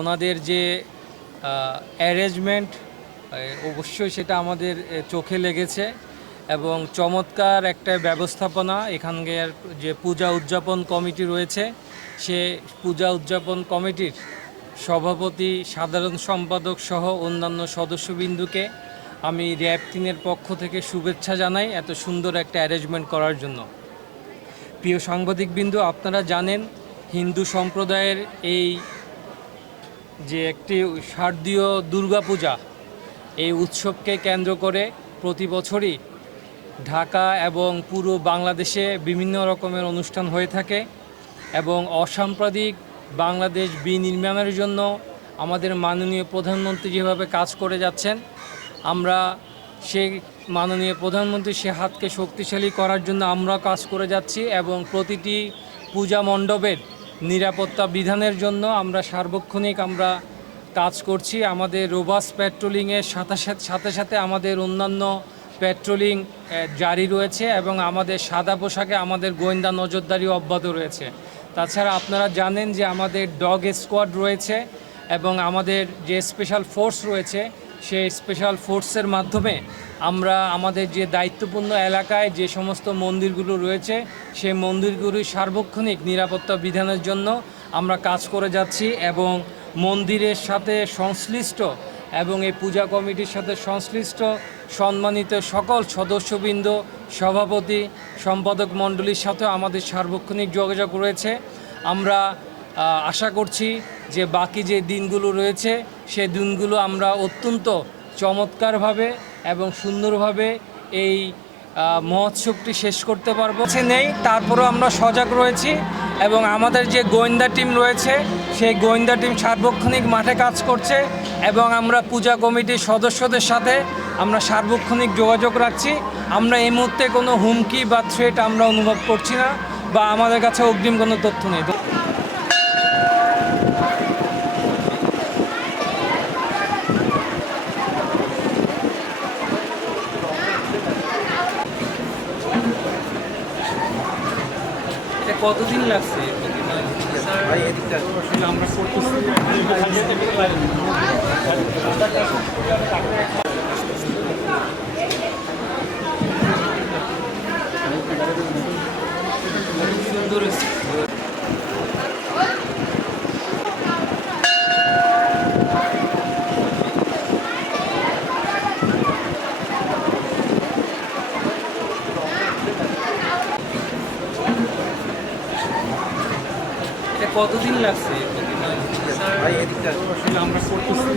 ওনাদের যে অ্যারেঞ্জমেন্ট অবশ্যই সেটা আমাদের চোখে লেগেছে এবং চমৎকার একটা ব্যবস্থাপনা এখানকার যে পূজা উদযাপন কমিটি রয়েছে, সে পূজা উদযাপন কমিটির সভাপতি, সাধারণ সম্পাদক সহ অন্যান্য সদস্যবিন্দুকে আমি র্যাব তিনের পক্ষ থেকে শুভেচ্ছা জানাই এত সুন্দর একটা অ্যারেঞ্জমেন্ট করার জন্য। প্রিয় সাংবাদিকবিন্দু, আপনারা জানেন হিন্দু সম্প্রদায়ের এই যে একটি শারদীয় দুর্গাপূজা, এই উৎসবকে কেন্দ্র করে প্রতি বছরই ঢাকা এবং পুরো বাংলাদেশে বিভিন্ন রকমের অনুষ্ঠান হয়ে থাকে এবং অসাম্প্রদায়িক বাংলাদেশ বিনির্মাণের জন্য আমাদের মাননীয় প্রধানমন্ত্রী যেভাবে কাজ করে যাচ্ছেন, আমরা সে মাননীয় প্রধানমন্ত্রী সে হাতকে শক্তিশালী করার জন্য আমরা কাজ করে যাচ্ছি এবং প্রতিটি পূজা মণ্ডপের নিরাপত্তা বিধানের জন্য আমরা সার্বক্ষণিক আমরা কাজ করছি। আমাদের রোবাস পেট্রোলিংয়ের সাথে সাথে সাথে সাথে আমাদের অন্যান্য পেট্রোলিং জারি রয়েছে এবং আমাদের সাদা পোশাকে আমাদের গোয়েন্দা নজরদারি অব্যাহত রয়েছে। তাছাড়া আপনারা জানেন যে আমাদের ডগ স্কোয়াড রয়েছে এবং আমাদের যে স্পেশাল ফোর্স রয়েছে সেই স্পেশাল ফোর্সের মাধ্যমে আমরা আমাদের যে দায়িত্বপূর্ণ এলাকায় যে সমস্ত মন্দিরগুলো রয়েছে, সেই মন্দিরগুলির সার্বক্ষণিক নিরাপত্তা বিধানের জন্য আমরা কাজ করে যাচ্ছি এবং মন্দিরের সাথে সংশ্লিষ্ট এবং এই পূজা কমিটির সাথে সংশ্লিষ্ট সম্মানিত সকল সদস্যবৃন্দ, সভাপতি, সম্পাদক মণ্ডলীর সাথে আমাদের সার্বক্ষণিক যোগাযোগ রয়েছে। আমরা আশা করছি যে বাকি যে দিনগুলো রয়েছে, সে দিনগুলো আমরা অত্যন্ত চমৎকারভাবে এবং সুন্দরভাবে এই মহোৎসবটি শেষ করতে পারব। সে নেই, তারপরেও আমরা সজাগ রয়েছি এবং আমাদের যে গোয়েন্দা টিম রয়েছে, সেই গোয়েন্দা টিম সার্বক্ষণিক মাঠে কাজ করছে এবং আমরা পূজা কমিটির সদস্যদের সাথে আমরা সার্বক্ষণিক যোগাযোগ রাখছি। আমরা এই মুহূর্তে কোনো হুমকি বা থ্রেট আমরা অনুভব করছি না বা আমাদের কাছে অগ্রিম কোনো তথ্য নেই। কতদিন লাগছে? আমরা সুন্দর কতদিন লাগছে আমরা করতেছি